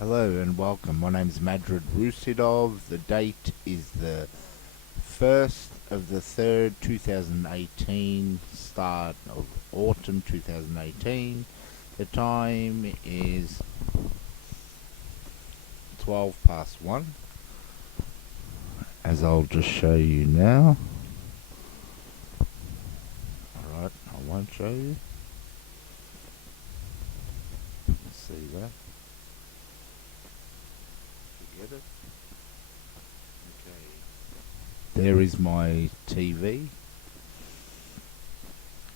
Hello and welcome. My name is MADRIT RUSIDOV. The date is the 1st of the 3rd, 2018, start of autumn 2018. The time is 12 past 1, as I'll just show you now. Alright, I won't show you. See that? Get it? Okay. There is my TV.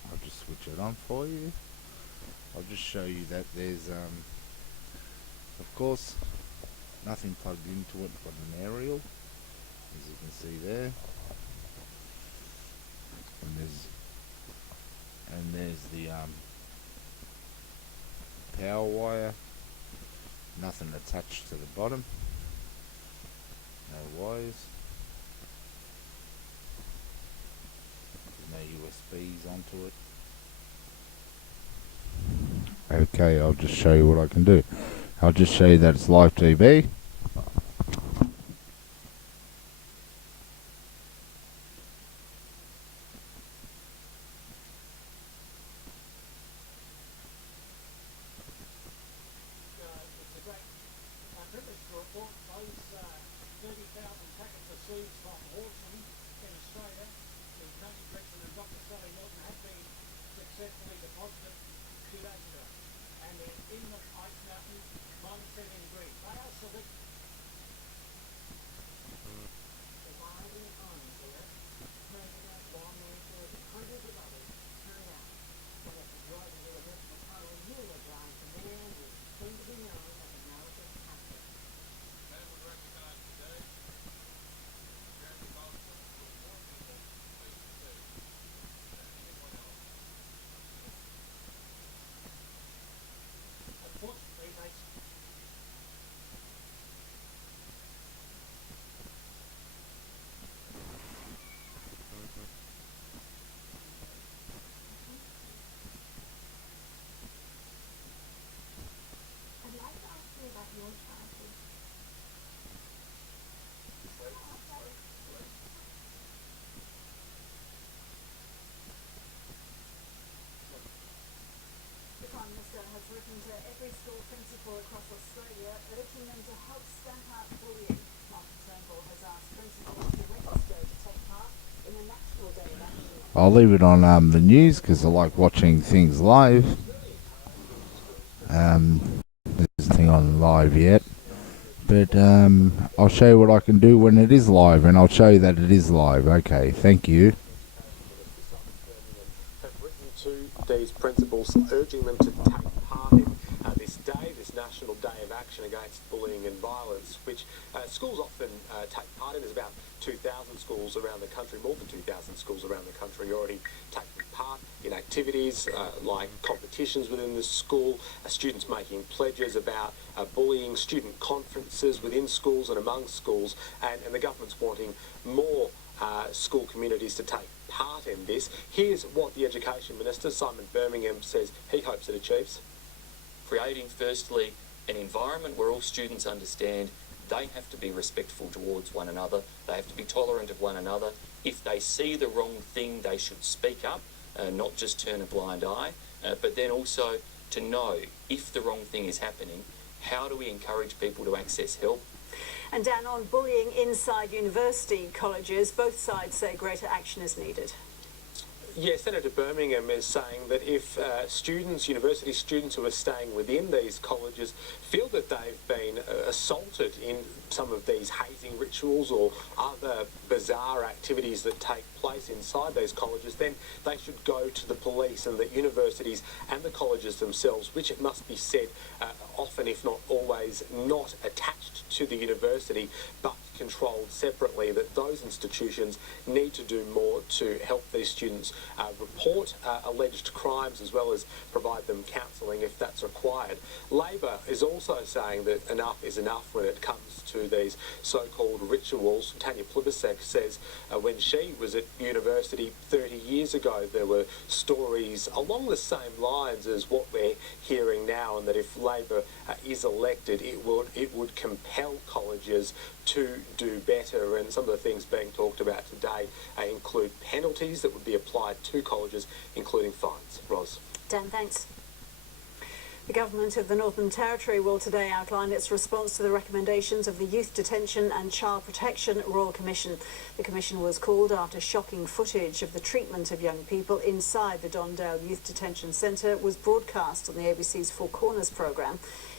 I'll just switch it on for you. I'll just show you that there's of course nothing plugged into it but an aerial, as you can see there. And there's the power wire. Nothing attached to the bottom. No wires. No USBs onto it. Okay, I'll just show you what I can do. I'll just show you that it's live TV. It's a great privilege to report those 30,000 packets of seeds from Horsham in Australia. The country director and Dr. Sally Milton have been successfully deposited 2 days ago. And they're in the Ice Mountain, -7 degrees. They are select. The winding arms here, President Long Rancher and hundreds of others turned out. When at the Georgia University Colorado Mueller Ground Command is soon to be known as America's captain. Man would recognize today Jeremy Boston was more people face to face than anyone else. Unfortunately, they I'd like to ask you about your childhood. The Prime Minister has written to every school principal across Australia urging them to help stamp out bullying. Martin Turnbull has asked principals to register to take part in the National Day of Action. I'll leave it on the news because I like watching things live. There's nothing on live yet, but I'll show you what I can do when it is live, and I'll show you that it is live. Okay, thank you. Have written to these principals urging them to take part in this day, this National Day of Action Against Bullying and Violence, which schools often take part in. There's about 2,000 schools around the country, more than 2,000 schools around the country already taking part in activities like competitions within the school, students making pledges about bullying, student conferences within schools and among schools, and the government's wanting more school communities to take part in this. Here's what the Education Minister, Simon Birmingham, says he hopes it achieves. Creating, firstly, an environment where all students understand they have to be respectful towards one another, they have to be tolerant of one another. If they see the wrong thing, they should speak up, not just turn a blind eye, but then also to know if the wrong thing is happening, how do we encourage people to access help? And Dan, on bullying inside university colleges, both sides say greater action is needed. Yeah, Senator Birmingham is saying that if students, university students who are staying within these colleges feel that they've been assaulted in some of these hazing rituals or other bizarre activities that take place inside those colleges, then they should go to the police, and that universities and the colleges themselves, which it must be said often, if not always, not attached to the university but controlled separately, that those institutions need to do more to help these students report alleged crimes as well as provide them counselling if that's required. Labor is also saying that enough is enough when it comes to these so-called rituals. Tanya Plibersek says when she was at university 30 years ago, there were stories along the same lines as what we're hearing now, and that if Labor is elected, it would compel colleges to do better. And some of the things being talked about today include penalties that would be applied to colleges, including fines. Ros. Dan, thanks. The government of the Northern Territory will today outline its response to the recommendations of the Youth Detention and Child Protection Royal Commission. The commission was called after shocking footage of the treatment of young people inside the Dondale Youth Detention Centre was broadcast on the ABC's Four Corners programme.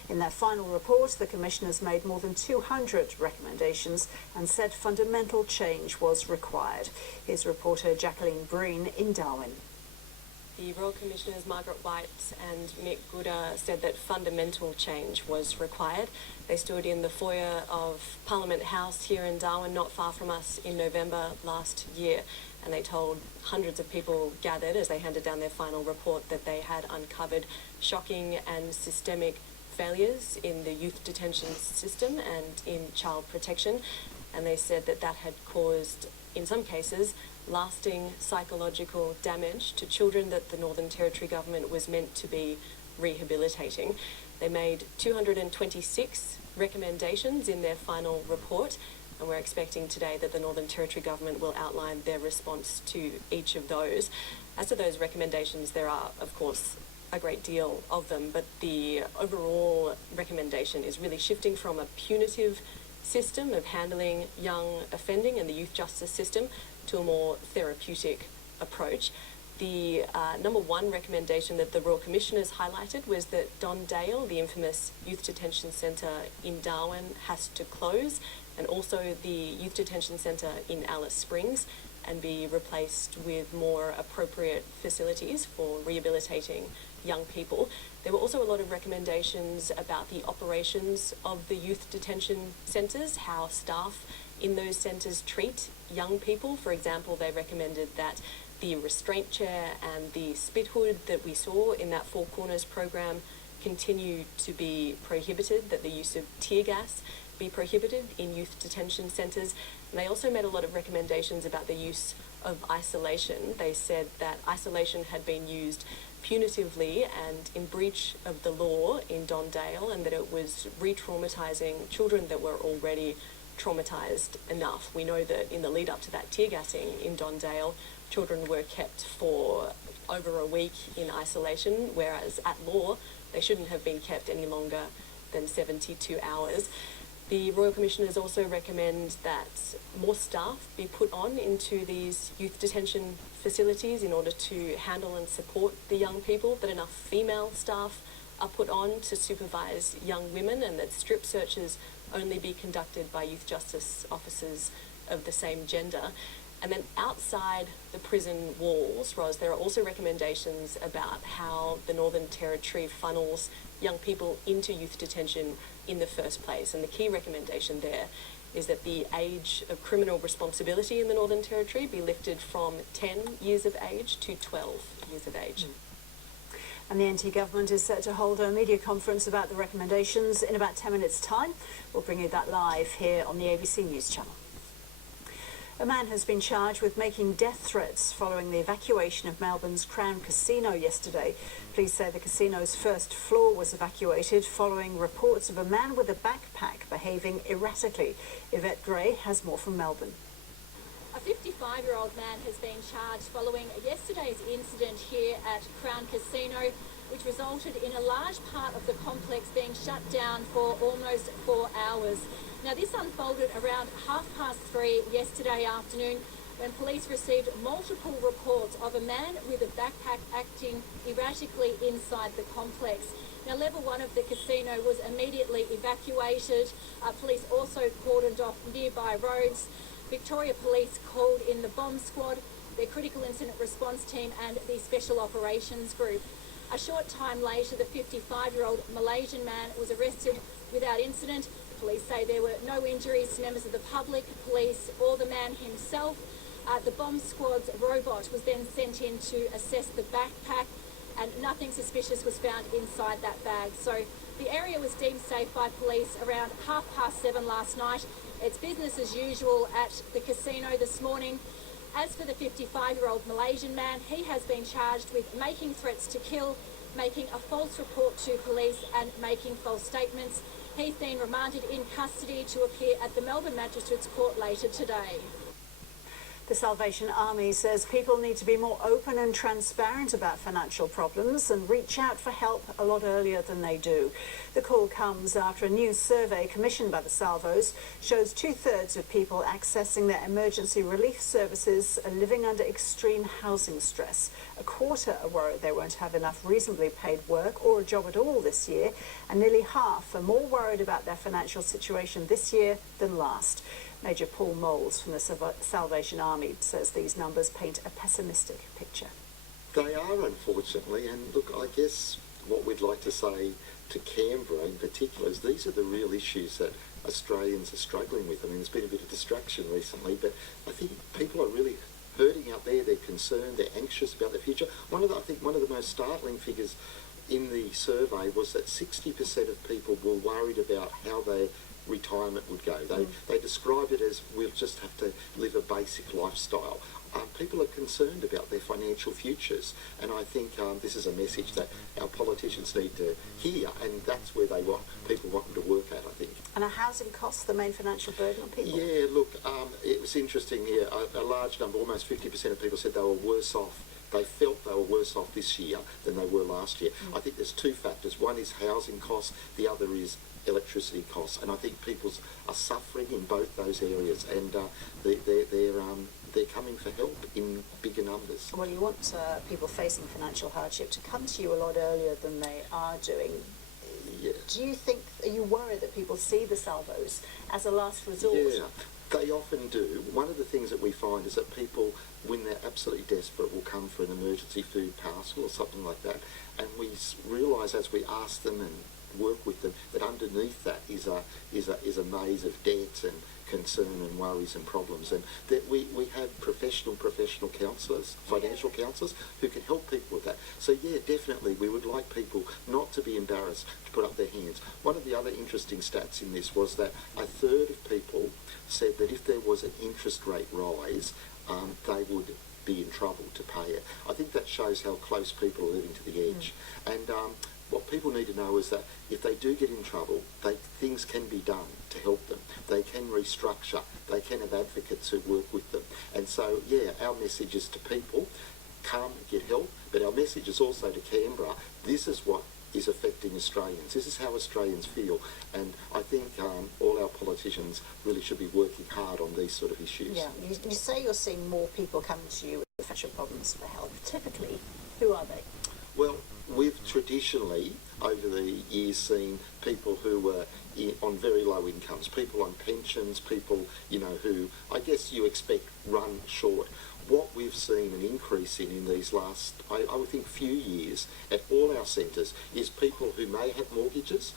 In their final report, the commission has made more than 200 recommendations and said fundamental change was required. Here's reporter Jacqueline Breen in Darwin. The Royal Commissioners Margaret White and Mick Gooder said that fundamental change was required. They stood in the foyer of Parliament House here in Darwin, not far from us, in November last year, and they told hundreds of people gathered as they handed down their final report that they had uncovered shocking and systemic failures in the youth detention system and in child protection, and they said that that had caused, in some cases, lasting psychological damage to children that the Northern Territory government was meant to be rehabilitating. They made 226 recommendations in their final report, and we're expecting today that the Northern Territory government will outline their response to each of those. As to those recommendations, there are, of course, a great deal of them, but the overall recommendation is really shifting from a punitive system of handling young offending and the youth justice system to a more therapeutic approach. The number one recommendation that the Royal Commissioners highlighted was that Dondale, the infamous youth detention centre in Darwin, has to close, and also the youth detention centre in Alice Springs, and be replaced with more appropriate facilities for rehabilitating young people. There were also a lot of recommendations about the operations of the youth detention centres, how staff in those centres treat young people. For example, they recommended that the restraint chair and the spit hood that we saw in that Four Corners program continue to be prohibited, that the use of tear gas be prohibited in youth detention centres. And they also made a lot of recommendations about the use of isolation. They said that isolation had been used punitively and in breach of the law in Dondale, and that it was re-traumatising children that were already traumatised enough. We know that in the lead up to that tear gassing in Dondale, children were kept for over a week in isolation, whereas at law they shouldn't have been kept any longer than 72 hours. The Royal Commissioners also recommend that more staff be put on into these youth detention facilities in order to handle and support the young people, that enough female staff are put on to supervise young women, and that strip searches only be conducted by youth justice officers of the same gender. And then outside the prison walls, Ros, there are also recommendations about how the Northern Territory funnels young people into youth detention in the first place. And the key recommendation there is that the age of criminal responsibility in the Northern Territory be lifted from 10 years of age to 12 years of age. And the NT government is set to hold a media conference about the recommendations in about 10 minutes' time. We'll bring you that live here on the ABC News Channel. A man has been charged with making death threats following the evacuation of Melbourne's Crown Casino yesterday. Police say the casino's first floor was evacuated following reports of a man with a backpack behaving erratically. Yvette Gray has more from Melbourne. A 55-year-old man has been charged following yesterday's incident here at Crown Casino, which resulted in a large part of the complex being shut down for almost 4 hours. Now, this unfolded around 3:30 yesterday afternoon when police received multiple reports of a man with a backpack acting erratically inside the complex. Now, level 1 of the casino was immediately evacuated. Police also cordoned off nearby roads. Victoria Police called in the bomb squad, their critical incident response team and the special operations group. A short time later, the 55-year-old Malaysian man was arrested without incident. Police say there were no injuries to members of the public, police or the man himself. The bomb squad's robot was then sent in to assess the backpack, and nothing suspicious was found inside that bag. So the area was deemed safe by police around 7:30 last night. It's business as usual at the casino this morning. As for the 55-year-old Malaysian man, he has been charged with making threats to kill, making a false report to police and making false statements. He's been remanded in custody to appear at the Melbourne Magistrates Court later today. The Salvation Army says people need to be more open and transparent about financial problems and reach out for help a lot earlier than they do. The call comes after a new survey commissioned by the Salvos shows 2/3 of people accessing their emergency relief services are living under extreme housing stress. A quarter are worried they won't have enough reasonably paid work or a job at all this year, and nearly half are more worried about their financial situation this year than last. Major Paul Moles from the Salvation Army says these numbers paint a pessimistic picture. They are, unfortunately, and look, I guess what we'd like to say to Canberra in particular is these are the real issues that Australians are struggling with. I mean, there's been a bit of distraction recently, but I think people are really hurting out there. They're concerned, they're anxious about the future. I think one of the most startling figures in the survey was that 60% of people were worried about how their retirement would go. They described it as we'll just have to live a basic lifestyle. People are concerned about their financial futures, and I think this is a message that our politicians need to hear, and that's where people want them to work at, I think. And are housing costs the main financial burden on people? Yeah, look, it was interesting here. A large number, almost 50% of people said they were worse off. They felt they were worse off this year than they were last year. I think there's two factors. One is housing costs, the other is electricity costs, and I think people are suffering in both those areas, and they're coming for help in bigger numbers. Well, you want people facing financial hardship to come to you a lot earlier than they are doing. Yeah. Are you worried that people see the Salvos as a last resort? Yeah, they often do. One of the things that we find is that people, when they're absolutely desperate, will come for an emergency food parcel or something like that, and we realise as we ask them and work with them that underneath that is a maze of debts and concern and worries and problems, and that we have professional counsellors, financial counsellors, who can help people with that. So yeah, definitely we would like people not to be embarrassed to put up their hands. One of the other interesting stats in this was that 1/3 of people said that if there was an interest rate rise, they would be in trouble to pay it. I think that shows how close people are living to the edge. And what people need to know is that if they do get in trouble, things can be done to help them. They can restructure. They can have advocates who work with them. And so, yeah, our message is to people, come, get help, but our message is also to Canberra, this is what is affecting Australians. This is how Australians feel. And I think all our politicians really should be working hard on these sort of issues. Yeah, you say you're seeing more people coming to you with financial problems for help. Typically, who are they? Well, we've traditionally, over the years, seen people who were on very low incomes, people on pensions, people, who I guess you expect run short. What we've seen an increase in these last, I would think, few years at all our centres is people who may have mortgages,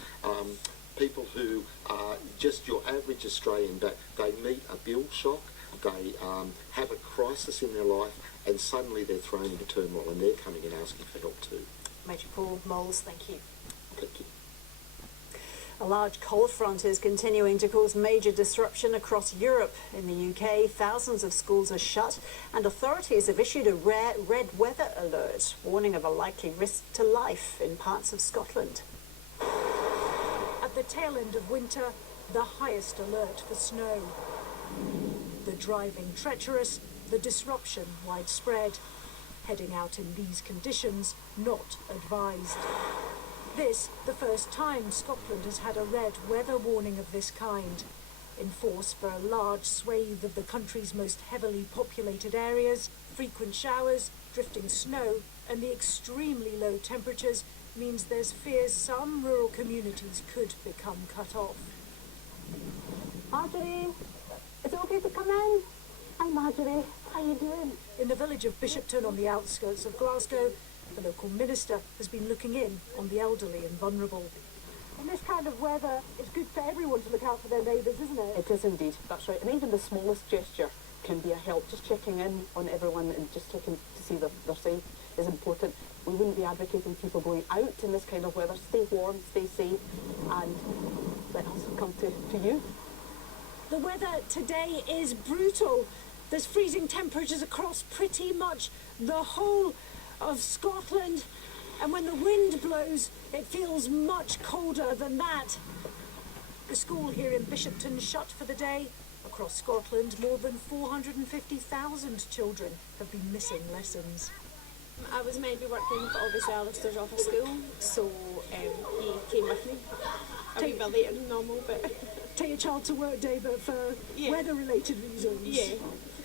people who are just your average Australian, but they meet a bill shock, they have a crisis in their life, and suddenly they're thrown into turmoil, and they're coming and asking for help too. Major Paul Moles, thank you. Thank you. A large cold front is continuing to cause major disruption across Europe. In the UK, thousands of schools are shut, and authorities have issued a rare red weather alert, warning of a likely risk to life in parts of Scotland. At the tail end of winter, the highest alert for snow. The driving treacherous, the disruption widespread. Heading out in these conditions, not advised. This, the first time Scotland has had a red weather warning of this kind. In force for a large swathe of the country's most heavily populated areas, frequent showers, drifting snow, and the extremely low temperatures means there's fears some rural communities could become cut off. Marjorie, is it okay to come in? Hi Marjorie, how you doing? In the village of Bishopton on the outskirts of Glasgow, the local minister has been looking in on the elderly and vulnerable. In this kind of weather, it's good for everyone to look out for their neighbours, isn't it? It is indeed, that's right. And even the smallest gesture can be a help. Just checking in on everyone and just checking to see that they're safe is important. We wouldn't be advocating people going out in this kind of weather. Stay warm, stay safe, and let us come to you. The weather today is brutal. There's freezing temperatures across pretty much the whole of Scotland, and when the wind blows, it feels much colder than that. The school here in Bishopton shut for the day. Across Scotland, more than 450,000 children have been missing lessons. I was meant to be working, but obviously Alistair's off of school, so he came with me. A wee bit later than normal, but... Take your child to work day, but for weather-related reasons. Yeah.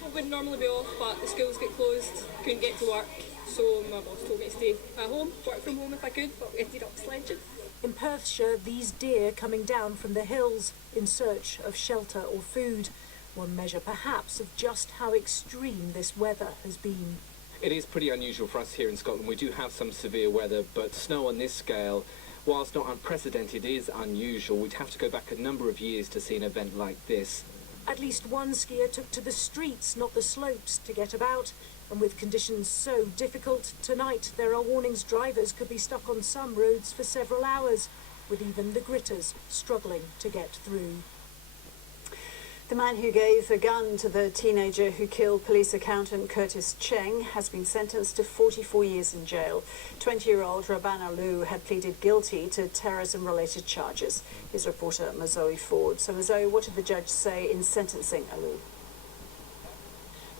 I would normally be off, but the schools get closed, couldn't get to work, so my boss told me to stay at home, work from home if I could, but we ended up sledging. In Perthshire, these deer coming down from the hills in search of shelter or food. One measure perhaps of just how extreme this weather has been. It is pretty unusual for us here in Scotland. We do have some severe weather, but snow on this scale, whilst not unprecedented, is unusual. We'd have to go back a number of years to see an event like this. At least one skier took to the streets, not the slopes, to get about. And with conditions so difficult, tonight there are warnings drivers could be stuck on some roads for several hours, with even the gritters struggling to get through. The man who gave the gun to the teenager who killed police accountant Curtis Cheng has been sentenced to 44 years in jail. 20-year-old Rabana Lu had pleaded guilty to terrorism-related charges. Here's reporter Mazoe Ford. So, Mazoe, what did the judge say in sentencing Alu?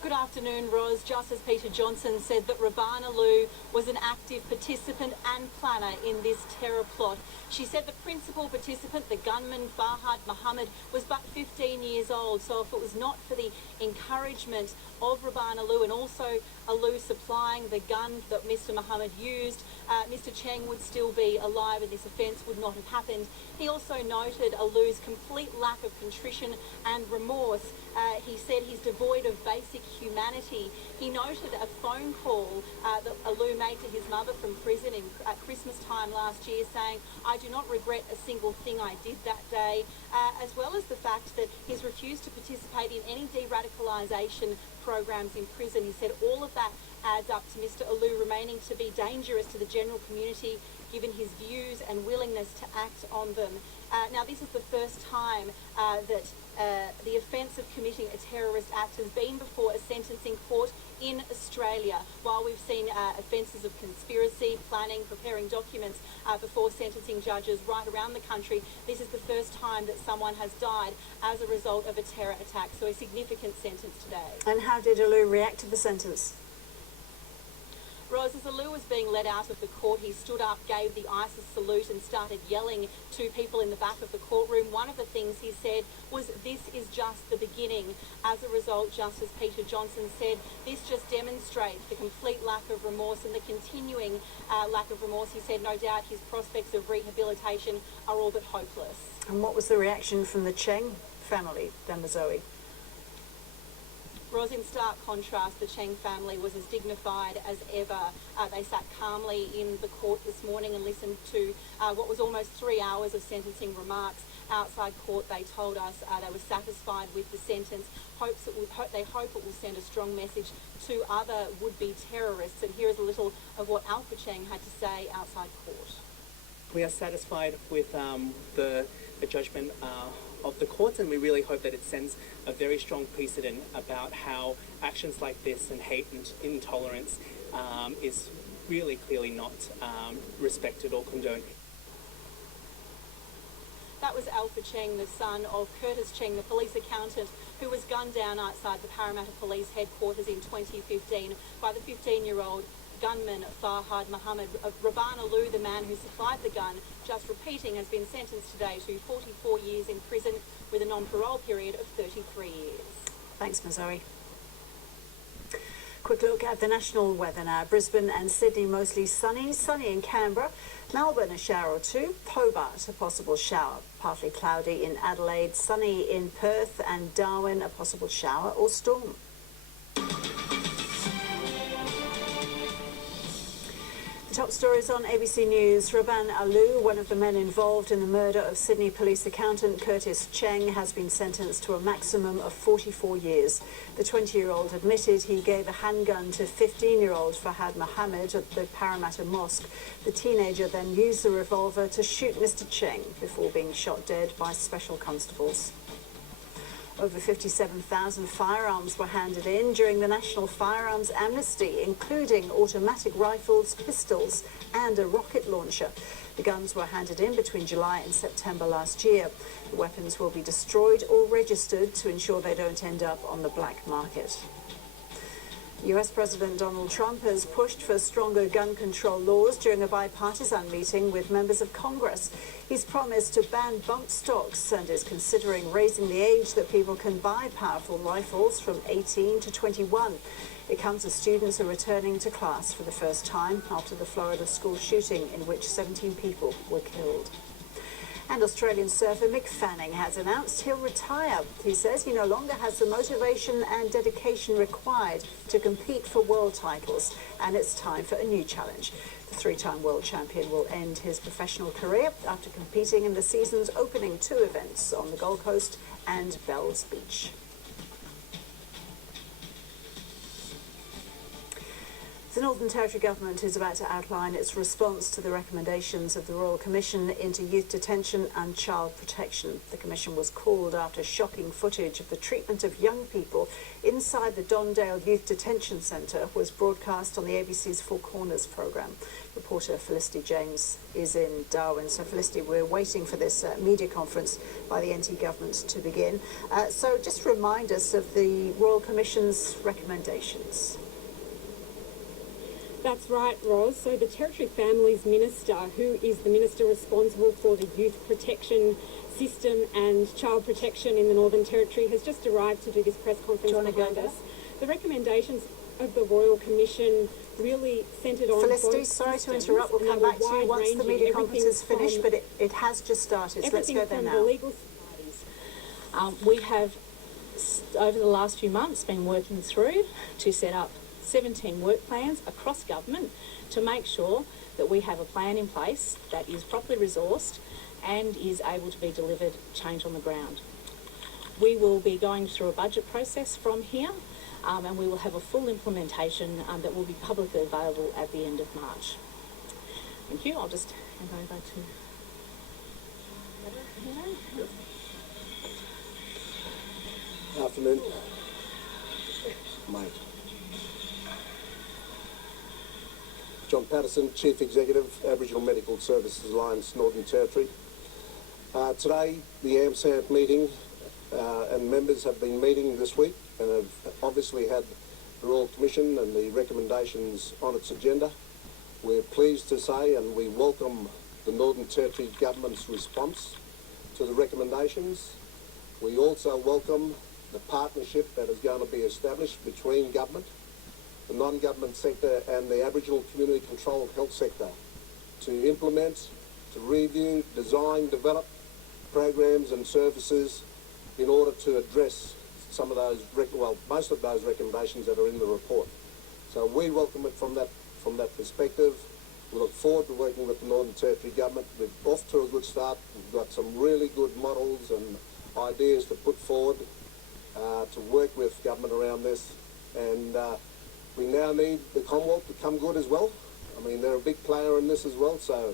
Good afternoon, Ros. Justice Peter Johnson said that Rabana Lu was an active participant and planner in this terror plot. She said the principal participant, the gunman Farhad Mohammed, was but 15 years old. So if it was not for the encouragement of Rabana Lu and also Alu supplying the gun that Mr Mohammed used, Mr Cheng would still be alive and this offence would not have happened. He also noted Alu's complete lack of contrition and remorse. He said he's devoid of basic humanity. He noted a phone call that Alu made to his mother from prison at Christmas time last year saying, "I do not regret a single thing I did that day," as well as the fact that he's refused to participate in any de-radicalisation programs in prison. He said all of that adds up to Mr Alu remaining to be dangerous to the general community given his views and willingness to act on them. Now, this is the first time that the offence of committing a terrorist act has been before a sentencing court in Australia. While we've seen offences of conspiracy, planning, preparing documents before sentencing judges right around the country, this is the first time that someone has died as a result of a terror attack. So a significant sentence today. And how did Alu react to the sentence? Ros, as Alu was being led out of the court, he stood up, gave the ISIS salute and started yelling to people in the back of the courtroom. One of the things he said was, "This is just the beginning." As a result, Justice Peter Johnson said this just demonstrates the complete lack of remorse and the continuing lack of remorse. He said no doubt his prospects of rehabilitation are all but hopeless. And what was the reaction from the Cheng family, Damazoe? Ros, in stark contrast, the Cheng family was as dignified as ever. They sat calmly in the court this morning and listened to what was almost 3 hours of sentencing remarks. Outside court, they told us they were satisfied with the sentence. They hope it will send a strong message to other would-be terrorists. And here is a little of what Alpha Cheng had to say outside court. We are satisfied with the judgment of the courts, and we really hope that it sends a very strong precedent about how actions like this and hate and intolerance is really clearly not respected or condoned. That was Alpha Cheng, the son of Curtis Cheng, the police accountant who was gunned down outside the Parramatta Police headquarters in 2015 by the 15-year-old gunman Farhad Mohammed. Rabana Lu, the man who supplied the gun, just repeating, has been sentenced today to 44 years in prison with a non-parole period of 33 years. Thanks, Mazoe. Quick look at the national weather now. Brisbane and Sydney mostly sunny. Sunny in Canberra. Melbourne a shower or two. Hobart a possible shower. Partly cloudy in Adelaide. Sunny in Perth and Darwin a possible shower or storm. The Top stories on ABC News. Raban Alou, one of the men involved in the murder of Sydney police accountant Curtis Cheng, has been sentenced to a maximum of 44 years. The 20-year-old admitted he gave a handgun to 15-year-old Fahad Mohammed at the Parramatta Mosque. The teenager then used the revolver to shoot Mr. Cheng before being shot dead by special constables. Over 57,000 firearms were handed in during the National Firearms Amnesty, including automatic rifles, pistols and a rocket launcher. The guns were handed in between July and September last year. The weapons will be destroyed or registered to ensure they don't end up on the black market. US President Donald Trump has pushed for stronger gun control laws during a bipartisan meeting with members of Congress. He's promised to ban bump stocks and is considering raising the age that people can buy powerful rifles from 18 to 21. It comes as students are returning to class for the first time after the Florida school shooting in which 17 people were killed. And Australian surfer Mick Fanning has announced he'll retire. He says he no longer has the motivation and dedication required to compete for world titles, and it's time for a new challenge. The three-time world champion will end his professional career after competing in the season's opening two events on the Gold Coast and Bells Beach. The Northern Territory Government is about to outline its response to the recommendations of the Royal Commission into Youth Detention and Child Protection. The Commission was called after shocking footage of the treatment of young people inside the Dondale Youth Detention Centre was broadcast on the ABC's Four Corners programme. Reporter Felicity James is in Darwin. So Felicity, we're waiting for this media conference by the NT Government to begin. So just remind us of the Royal Commission's recommendations. That's right, Ros. So the Territory Families Minister, who is the Minister responsible for the youth protection system and child protection in the Northern Territory, has just arrived to do this press conference behind us. The recommendations of the Royal Commission really centred on... Felicity, sorry to interrupt. We'll come back to you once the media conference is finished, but it has just started. So let's go there now. The legal societies. We have, over the last few months, been working through to set up 17 work plans across government to make sure that we have a plan in place that is properly resourced and is able to be delivered change on the ground. We will be going through a budget process from here and we will have a full implementation that will be publicly available at the end of March. Thank you. I'll just hand over to... Afternoon. Mate. John Patterson, Chief Executive, Aboriginal Medical Services Alliance, Northern Territory. Today, the AMSANT meeting and members have been meeting this week and have obviously had the Royal Commission and the recommendations on its agenda. We're pleased to say and we welcome the Northern Territory Government's response to the recommendations. We also welcome the partnership that is going to be established between government, the non-government sector and the Aboriginal community-controlled health sector to implement, to review, design, develop programs and services in order to address some of those, most of those recommendations that are in the report. So we welcome it from that perspective. We look forward to working with the Northern Territory Government. We're off to a good start. We've got some really good models and ideas to put forward to work with government around this. And we now need the Commonwealth to come good as well. I mean, they're a big player in this as well, so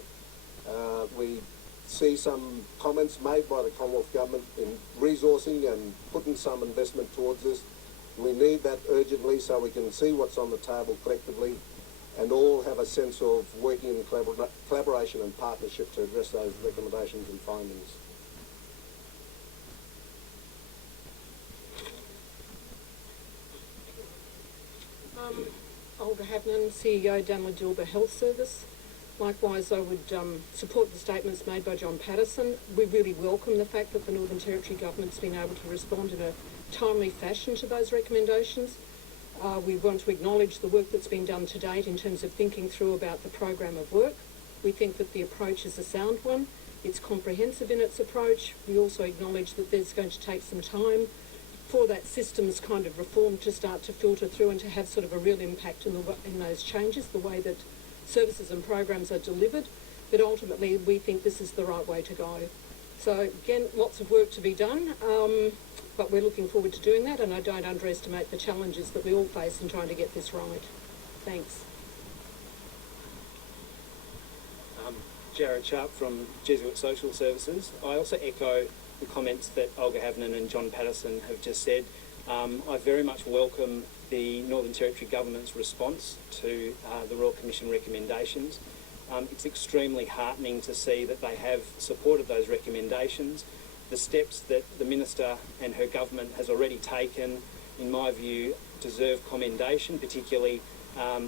we see some comments made by the Commonwealth Government in resourcing and putting some investment towards this. We need that urgently so we can see what's on the table collectively and all have a sense of working in collaboration and partnership to address those recommendations and findings. Olga Havnan, CEO, Damla Health Service. Likewise, I would support the statements made by John Patterson. We really welcome the fact that the Northern Territory Government's been able to respond in a timely fashion to those recommendations. We want to acknowledge the work that's been done to date in terms of thinking through about the program of work. We think that the approach is a sound one. It's comprehensive in its approach. We also acknowledge that there's going to take some time for that systems kind of reform to start to filter through and to have sort of a real impact in those changes, the way that services and programs are delivered, but ultimately we think this is the right way to go. So again, lots of work to be done, but we're looking forward to doing that, and I don't underestimate the challenges that we all face in trying to get this right. Thanks. Jared Sharp from Jesuit Social Services. I also echo the comments that Olga Havnen and John Patterson have just said. I very much welcome the Northern Territory Government's response to the Royal Commission recommendations. It's extremely heartening to see that they have supported those recommendations. The steps that the Minister and her government has already taken, in my view, deserve commendation, particularly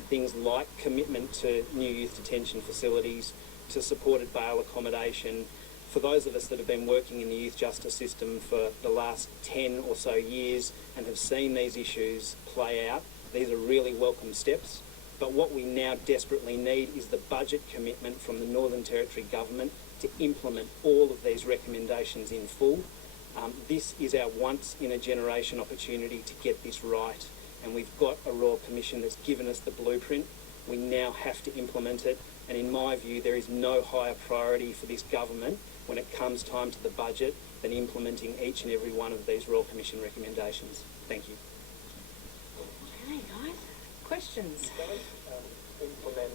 things like commitment to new youth detention facilities, to supported bail accommodation. For those of us that have been working in the youth justice system for the last 10 or so years and have seen these issues play out, these are really welcome steps. But what we now desperately need is the budget commitment from the Northern Territory Government to implement all of these recommendations in full. This is our once-in-a-generation opportunity to get this right, and we've got a Royal Commission that's given us the blueprint. We now have to implement it, and in my view there is no higher priority for this government when it comes time to the budget than implementing each and every one of these Royal Commission recommendations. Thank you. Okay, guys. Questions? Implement,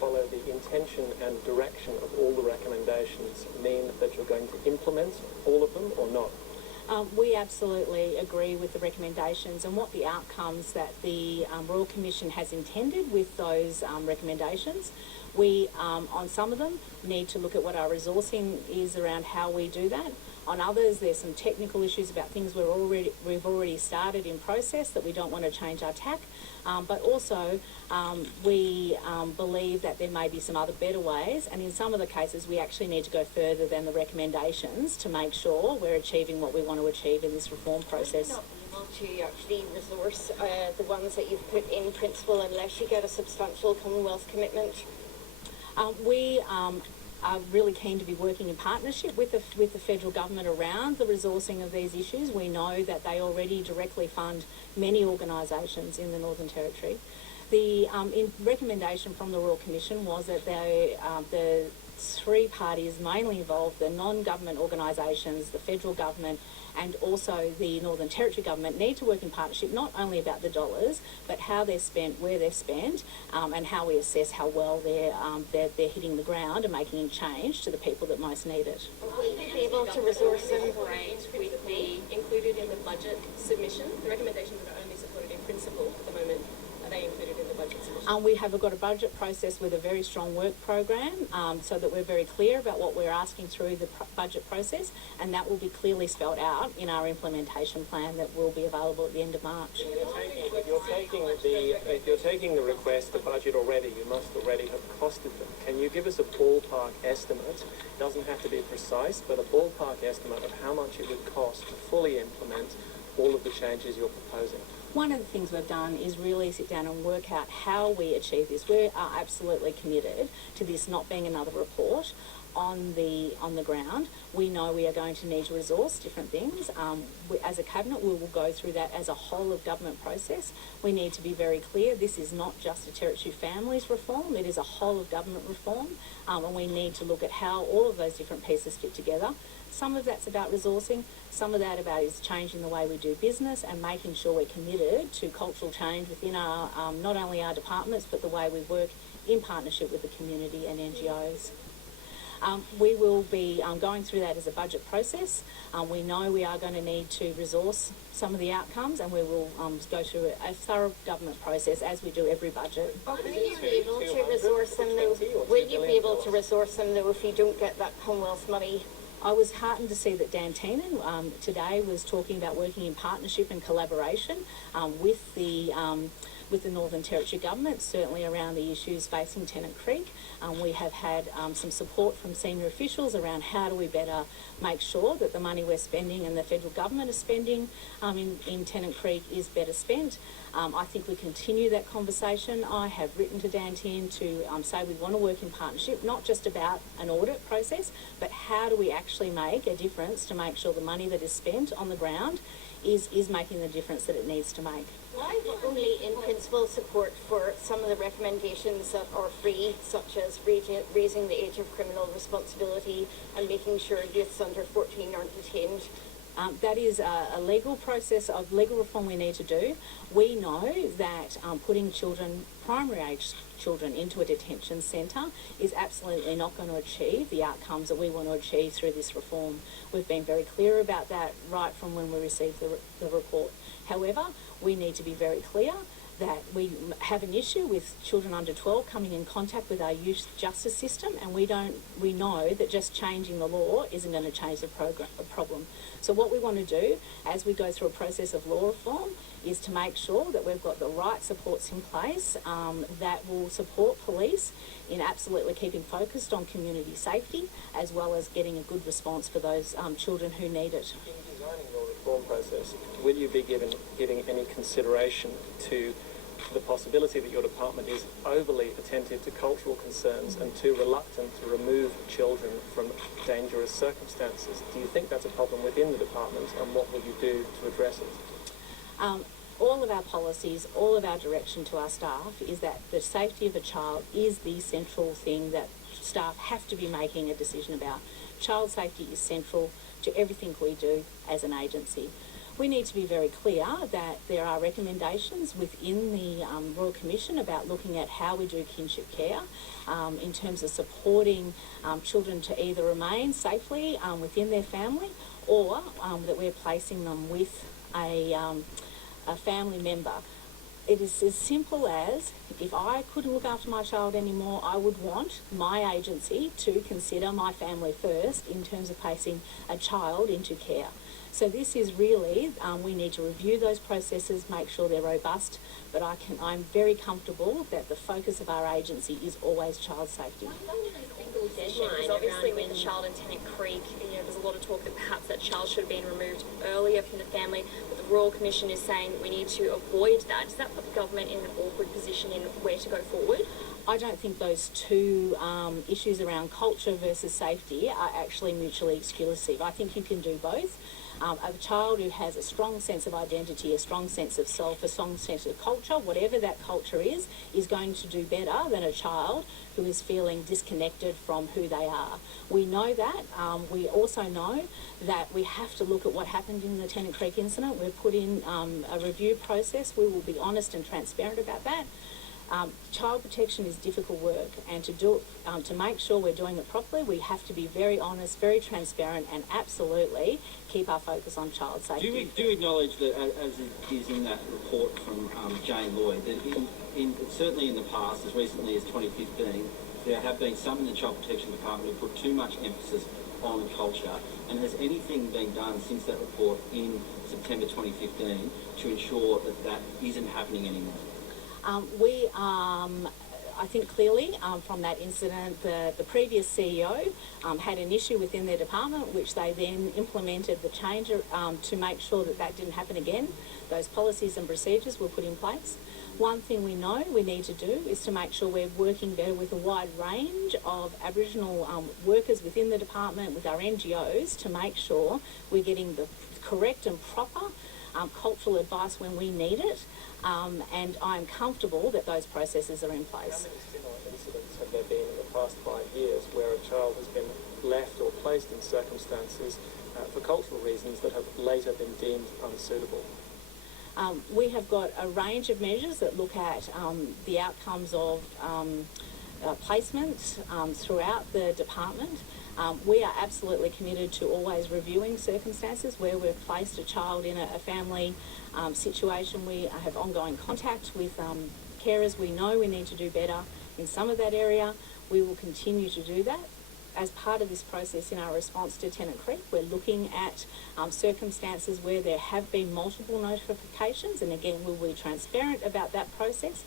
follow the intention and direction of all the recommendations mean that you're going to implement all of them or not? We absolutely agree with the recommendations and what the outcomes that the Royal Commission has intended with those recommendations. We, on some of them, need to look at what our resourcing is around how we do that. On others, there's some technical issues about things we've already started in process that we don't want to change our tack. But also, we believe that there may be some other better ways, and in some of the cases, we actually need to go further than the recommendations to make sure we're achieving what we want to achieve in this reform process. Not be able to actually resource the ones that you've put in principle unless you get a substantial Commonwealth commitment? We are really keen to be working in partnership with the federal government around the resourcing of these issues. We know that they already directly fund many organisations in the Northern Territory. The recommendation from the Royal Commission was that the three parties mainly involved, the non-government organisations, the federal government and also the Northern Territory Government, need to work in partnership, not only about the dollars, but how they're spent, where they're spent, and how we assess how well they're hitting the ground and making change to the people that most need it. Will you be able to resource them? With the included in the budget submission, the recommendations are only supported in principle at the moment. Are they included in the budget submission? We have got a budget process with a very strong work program, so that we're very clear about what we're asking through the budget process, and that will be clearly spelled out in our implementation plan that will be available at the end of March. If you're taking the request, the budget already, you must already have costed them. Can you give us a ballpark estimate? It doesn't have to be precise, but a ballpark estimate of how much it would cost to fully implement all of the changes you're proposing? One of the things we've done is really sit down and work out how we achieve this. We are absolutely committed to this not being another report on the ground. We know we are going to need to resource different things. As a cabinet, we will go through that as a whole of government process. We need to be very clear. This is not just a Territory Families reform. It is a whole of government reform, and we need to look at how all of those different pieces fit together. Some of that's about resourcing. Some of that about is changing the way we do business and making sure we're committed to cultural change within our not only our departments but the way we work in partnership with the community and NGOs. We will be going through that as a budget process. We know we are going to need to resource some of the outcomes, and we will go through a thorough government process as we do every budget. Will you be able to resource them though? Will you be able to resource them though if you don't get that Commonwealth money? I was heartened to see that Dan Teenan today was talking about working in partnership and collaboration with the Northern Territory Government, certainly around the issues facing Tennant Creek. We have had some support from senior officials around how do we better make sure that the money we're spending and the federal government is spending in Tennant Creek is better spent. I think we continue that conversation. I have written to Dan Tien to say we want to work in partnership, not just about an audit process, but how do we actually make a difference to make sure the money that is spent on the ground is making the difference that it needs to make. Why only in principle support for some of the recommendations that are free, such as raising the age of criminal responsibility and making sure youths under 14 aren't detained? That is a legal process of legal reform we need to do. We know that putting children, primary age children, into a detention centre is absolutely not going to achieve the outcomes that we want to achieve through this reform. We've been very clear about that right from when we received the report. However, we need to be very clear that we have an issue with children under 12 coming in contact with our youth justice system, and we know that just changing the law isn't going to change the problem. So what we want to do as we go through a process of law reform is to make sure that we've got the right supports in place that will support police in absolutely keeping focused on community safety, as well as getting a good response for those children who need it. In designing your reform process, will you be giving any consideration to the possibility that your department is overly attentive to cultural concerns and too reluctant to remove children from dangerous circumstances? Do you think that's a problem within the department, and what will you do to address it? All of our policies, all of our direction to our staff is that the safety of a child is the central thing that staff have to be making a decision about. Child safety is central to everything we do as an agency. We need to be very clear that there are recommendations within the Royal Commission about looking at how we do kinship care in terms of supporting children to either remain safely within their family, or that we're placing them with a family member. It is as simple as, if I couldn't look after my child anymore, I would want my agency to consider my family first in terms of placing a child into care. So this is really, we need to review those processes, make sure they're robust, but I'm very comfortable that the focus of our agency is always child safety. Because obviously with the child in Tennant Creek, there's a lot of talk that perhaps that child should have been removed earlier from the family, but the Royal Commission is saying we need to avoid that. Does that put the government in an awkward position in where to go forward? I don't think those two issues around culture versus safety are actually mutually exclusive. I think you can do both. A child who has a strong sense of identity, a strong sense of self, a strong sense of culture, whatever that culture is going to do better than a child who is feeling disconnected from who they are. We know that. We also know that we have to look at what happened in the Tennant Creek incident. We've put in a review process. We will be honest and transparent about that. Child protection is difficult work, and to do it, to make sure we're doing it properly, we have to be very honest, very transparent, and absolutely keep our focus on child safety. Do you acknowledge that, as it is in that report from Jane Lloyd, that certainly in the past, as recently as 2015, there have been some in the Child Protection Department who put too much emphasis on culture, and has anything been done since that report in September 2015 to ensure that that isn't happening anymore? I think clearly from that incident, the previous CEO had an issue within their department, which they then implemented the change to make sure that that didn't happen again. Those policies and procedures were put in place. One thing we know we need to do is to make sure we're working better with a wide range of Aboriginal workers within the department, with our NGOs, to make sure we're getting the correct and proper cultural advice when we need it, and I'm comfortable that those processes are in place. How many similar incidents have there been in the past 5 years where a child has been left or placed in circumstances for cultural reasons that have later been deemed unsuitable? We have got a range of measures that look at the outcomes of placements throughout the department. We are absolutely committed to always reviewing circumstances where we've placed a child in a family situation. We have ongoing contact with carers. We know we need to do better in some of that area. We will continue to do that. As part of this process in our response to Tennant Creek, we're looking at circumstances where there have been multiple notifications, and again, we'll be transparent about that process.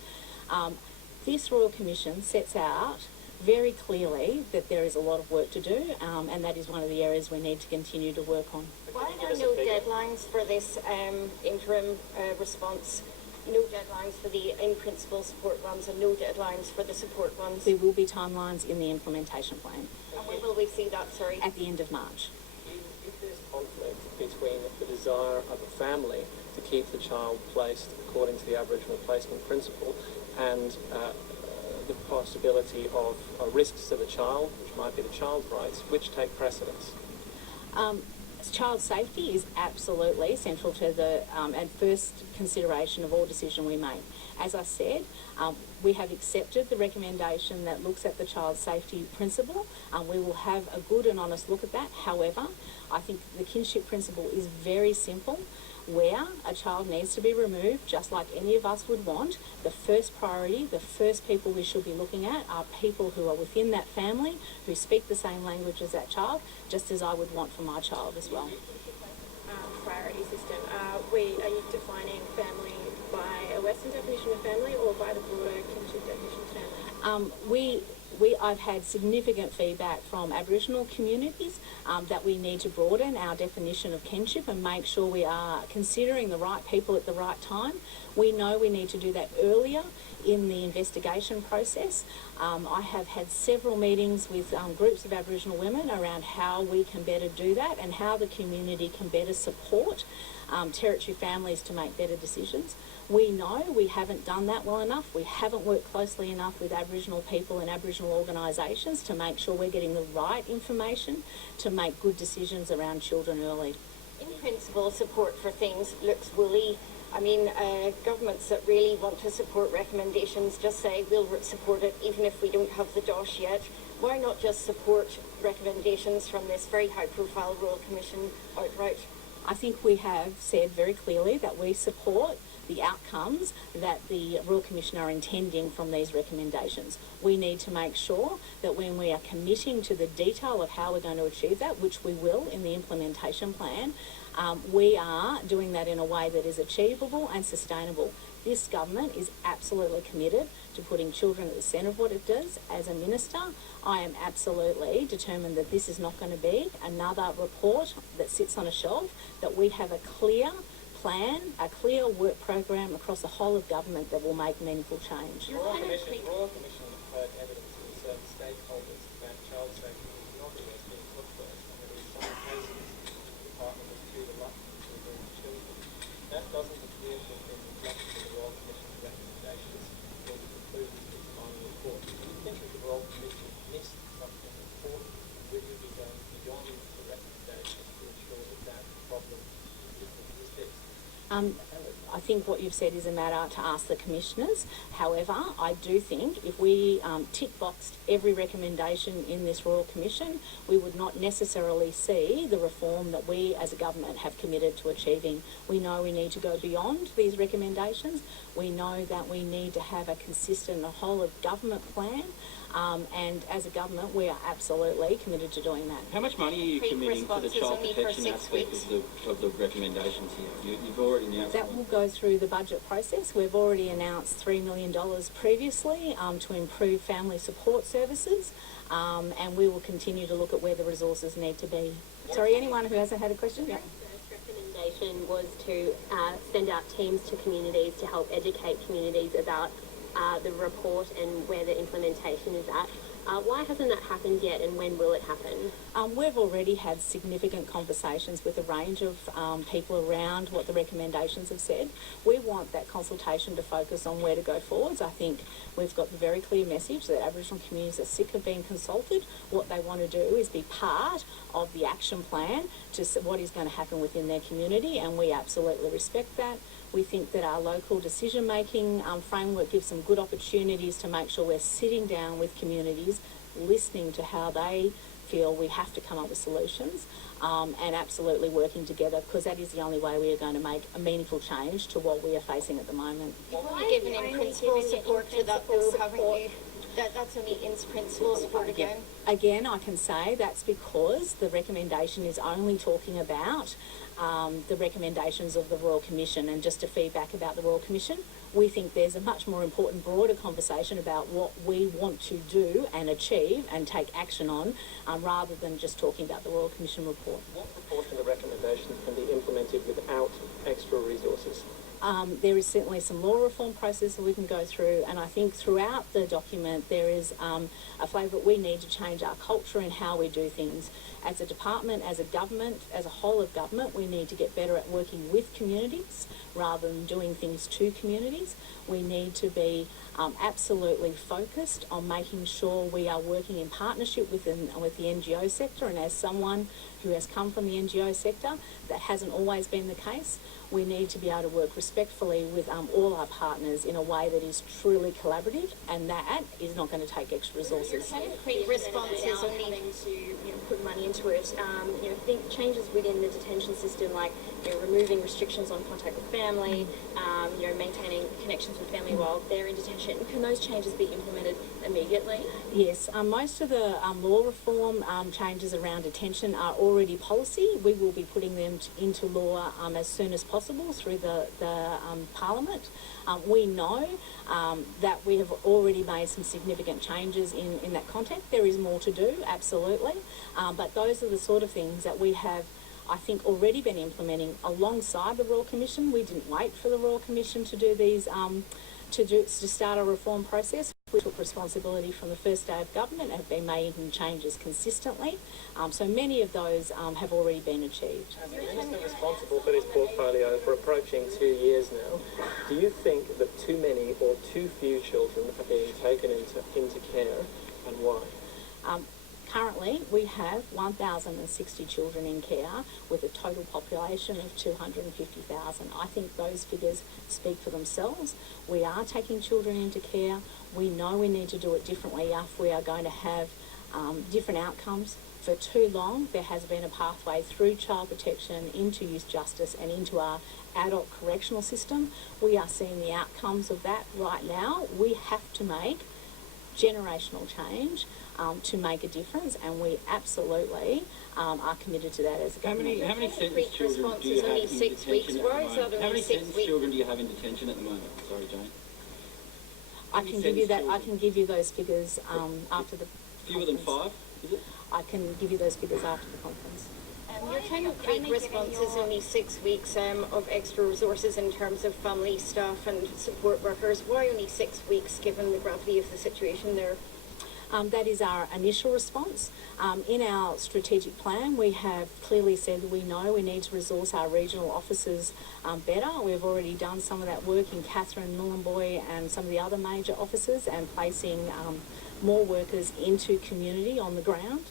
This Royal Commission sets out very clearly that there is a lot of work to do, and that is one of the areas we need to continue to work on. Why are there no deadlines for this interim response? No deadlines for the in-principle support runs, and no deadlines for the support runs? There will be timelines in the implementation plan. And when will we see that, sorry? At the end of March. if there's conflict between the desire of a family to keep the child placed according to the Aboriginal placement principle and the possibility of risks to the child, which might be the child's rights, which take precedence? Child safety is absolutely central to the and first consideration of all decision we make. As I said, we have accepted the recommendation that looks at the child safety principle. We will have a good and honest look at that. However, I think the kinship principle is very simple. Where a child needs to be removed, just like any of us would want, the first priority, the first people we should be looking at are people who are within that family, who speak the same language as that child, just as I would want for my child as well. Priority system. Are you defining family by a Western definition of family or by the broader kinship definition of family? I've had significant feedback from Aboriginal communities that we need to broaden our definition of kinship and make sure we are considering the right people at the right time. We know we need to do that earlier in the investigation process. I have had several meetings with groups of Aboriginal women around how we can better do that and how the community can better support Territory families to make better decisions. We know we haven't done that well enough. We haven't worked closely enough with Aboriginal people and Aboriginal organisations to make sure we're getting the right information to make good decisions around children early. In principle, support for things looks woolly. I mean, governments that really want to support recommendations just say we'll support it even if we don't have the DOSH yet. Why not just support recommendations from this very high-profile Royal Commission outright? I think we have said very clearly that we support the outcomes that the Royal Commission are intending from these recommendations. We need to make sure that when we are committing to the detail of how we're going to achieve that, which we will in the implementation plan, we are doing that in a way that is achievable and sustainable. This government is absolutely committed to putting children at the centre of what it does. As a minister, I am absolutely determined that this is not going to be another report that sits on a shelf, that we have a clear plan, a clear work program across the whole of government that will make meaningful change. The Royal Commission heard evidence from certain stakeholders that child safety is not always being put first, and that in some cases the department was too reluctant to remove children. That doesn't appear to have been reflected in the Royal Commission's recommendations or the conclusions of its final report. Do you think that the Royal Commission missed something important, and will you be going beyond the recommendations to ensure that that problem is fixed? I think what you've said is a matter to ask the commissioners. However, I do think if we tick-boxed every recommendation in this Royal Commission, we would not necessarily see the reform that we as a government have committed to achieving. We know we need to go beyond these recommendations. We know that we need to have a consistent whole-of-government plan. And as a government, we are absolutely committed to doing that. How much money are you committing to the child protection aspect of the recommendations here? You've already announced that will go through the budget process. We've already announced $3 million previously to improve family support services, and we will continue to look at where the resources need to be. Sorry, anyone who hasn't had a question? Yeah. Recommendation was to send out teams to communities to help educate communities about the report and where the implementation is at. Why hasn't that happened yet, and when will it happen? We've already had significant conversations with a range of people around what the recommendations have said. We want that consultation to focus on where to go forwards. I think we've got the very clear message that Aboriginal communities are sick of being consulted. What they want to do is be part of the action plan to what is going to happen within their community, and we absolutely respect that. We think that our local decision-making framework gives some good opportunities to make sure we're sitting down with communities, listening to how they feel we have to come up with solutions, and absolutely working together, because that is the only way we are going to make a meaningful change to what we are facing at the moment. You've only given in principle support to that though, haven't you? That's only in principle support again. Again, I can say that's because the recommendation is only talking about the recommendations of the Royal Commission. And just to feedback about the Royal Commission, we think there's a much more important, broader conversation about what we want to do and achieve and take action on, rather than just talking about the Royal Commission report. What proportion of the recommendations can be implemented without extra resources? There is certainly some law reform process that we can go through, and I think throughout the document there is a flavour that we need to change our culture in how we do things. As a department, as a government, as a whole of government, we need to get better at working with communities rather than doing things to communities. We need to be absolutely focused on making sure we are working in partnership with the NGO sector, and as someone who has come from the NGO sector, that hasn't always been the case. We need to be able to work respectfully with all our partners in a way that is truly collaborative, and that is not going to take extra resources. Quick responses only to put money into it. Think changes within the detention system, like removing restrictions on contact with family, maintaining connections with family while they're in detention. Can those changes be implemented immediately? Yes, most of the law reform changes around detention are already policy. We will be putting them into law as soon as possible through the Parliament. We know that we have already made some significant changes in that context. There is more to do, absolutely, but those are the sort of things that we have, I think, already been implementing alongside the Royal Commission. We didn't wait for the Royal Commission to do these, to start a reform process. We took responsibility from the first day of government and have been making changes consistently. So many of those have already been achieved. As Minister responsible for this portfolio for approaching 2 years now, do you think that too many or too few children are being taken into care, and why? Currently, we have 1,060 children in care with a total population of 250,000. I think those figures speak for themselves. We are taking children into care. We know we need to do it differently if we are going to have different outcomes. For too long, there has been a pathway through child protection into youth justice and into our adult correctional system. We are seeing the outcomes of that right now. We have to make generational change to make a difference, and we absolutely are committed to that as a government. How many sentenced children do you have in detention at the moment? How many sentenced children do you have in detention at the moment? Sorry, Jane. I can give you that. I can give you those figures after the. Fewer than 5, is it? I can give you those figures after the conference. Your kind of quick response is only 6 weeks of extra resources in terms of family staff and support workers. Why only 6 weeks, given the gravity of the situation there? That is our initial response. In our strategic plan, we have clearly said that we know we need to resource our regional offices better. We've already done some of that work in Katherine, Nhulunbuy and some of the other major offices, and placing more workers into community on the ground.